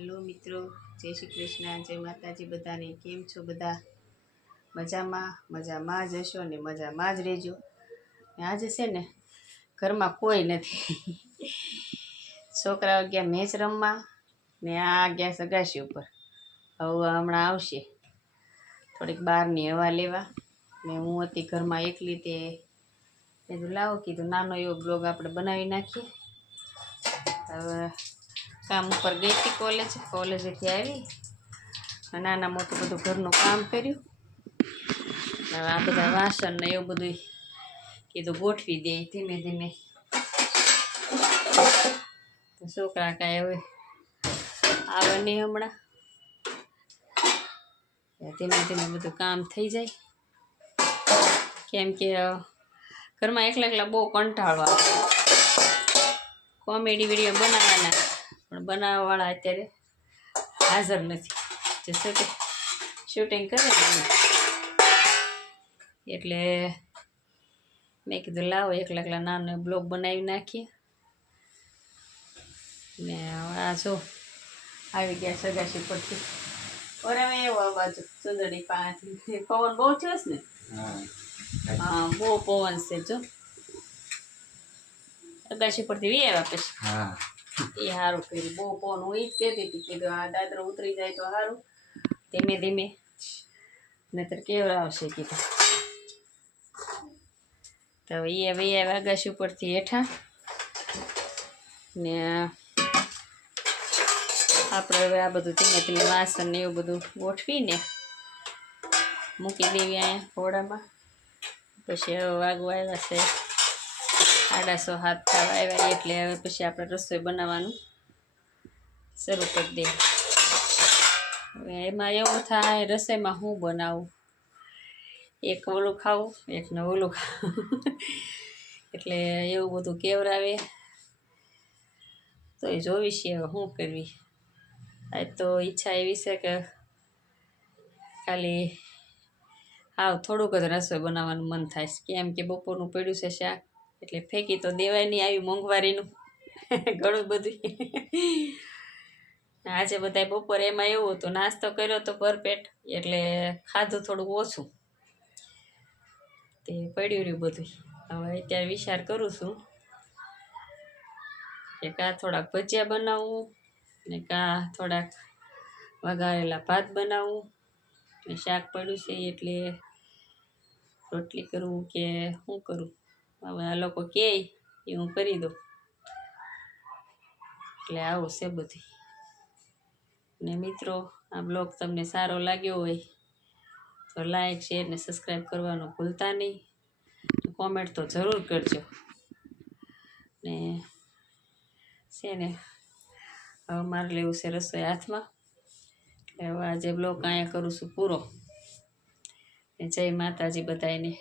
Hello मित्रों, जय श्री कृष्ण, जय माताजी। बधाने केम छो? बधा मजामां ज हशो ने मजामां ज रहेजो। आज छे ने घरमां कोई नथी। छोकराओ गया मैच रमवा ने आ गया सगाशी उपर। हवे हमणां आवशे थोड़ीक बहारनी हवा लेवा ने हूँ हती घरमां एकली ते कीधुं लाવો कीधुं नानो एवो ब्लॉग आपणे बनावी नाखीए। हवे काम पर गई थी कॉलेजेथी आवी नाना मोटुं बधुं घरनुं काम कर्युं। हवे आ बधा वासण ने एवुं बधुं कीधुं गोठवी दे धीमे धीमे। तो छोकरा कांई हवे आवे नहीं हमणां, धीमे धीमे बधुं काम थई जाय। केम के घरमां एकला एकला बहु कंटाळो आवे। कॉमेडी विडियो बनाववाना पण बनाववावाळा अत्यारे हाजर नहीं। जे शूटिंग करे ने एटले मैं कीधुं लावो एकला एकला नानो ब्लॉग बनावी नाखीए। ने आ जो આવી ગયા સગાસી પરથી। और હવે એવો બાજુ સુંદરી પાછી પવન બહુ થયો છે ને। હા બહુ પવન છે જો। સગાસી પરથી વી આવ્યા પછી એ સારું કર્યું। બહુ પવન હું ઈ જ કહેતી હતી કીધું આ દાદરો ઉતરી જાય તો સારું ધીમે ધીમે, નહીતર કેવડાવશે કીધું। તો એ હવે આગાસી ઉપરથી હેઠા ને આપણે હવે આ બધું ધીમે ધીમે વાસણ ને એવું બધું ગોઠવીને મૂકી દેવી અહીંયા ઘોડામાં। પછી હવે વાગવા આવ્યા છે 6:30 થવા આવ્યા એટલે હવે પછી આપણે રસોઈ બનાવવાનું શરૂ કરી દઈએ। હવે એમાં એવું થાય રસોઈમાં હું બનાવું, એક ઓલું ખાવું એક ને ઓલું ખાવું એટલે એવું બધું કેવરાવે તો એ જોવી છે હવે શું કરવી। આજ તો ઈચ્છા એવી છે કે ખાલી હાવ થોડુંક જ રસોઈ બનાવવાનું મન થાય છે। કેમ કે બપોરનું પડ્યું છે શાક એટલે ફેંકી તો દેવાય નહીં આવી મોંઘવારીનું ઘણું બધું। આજે બધાય બપોરે એમાં એવું હતું નાસ્તો કર્યો તો ભરપેટ એટલે ખાધું થોડુંક ઓછું તે પડ્યું રહ્યું બધું। હવે અત્યારે વિચાર કરું છું કે કાં થોડાક ભજીયા બનાવું ને કાં થોડાક વઘારેલા ભાત બનાવું ને શાક પડ્યું છે એટલે રોટલી કરું કે શું કરું। હવે આ લોકો કહે એ હું કરી દઉં એટલે આવું છે બધું। ને મિત્રો આ બ્લોગ તમને સારો લાગ્યો હોય તો લાઈક શેર ને સબસ્ક્રાઈબ કરવાનું ભૂલતા નહીં। કોમેન્ટ તો જરૂર કરજો ને છે ને હવે મારે લેવું છે રસોઈ હાથમાં। એટલે હવે આજે બ્લોગ અહીંયા કરું છું પૂરો। જય માતાજી બધાને।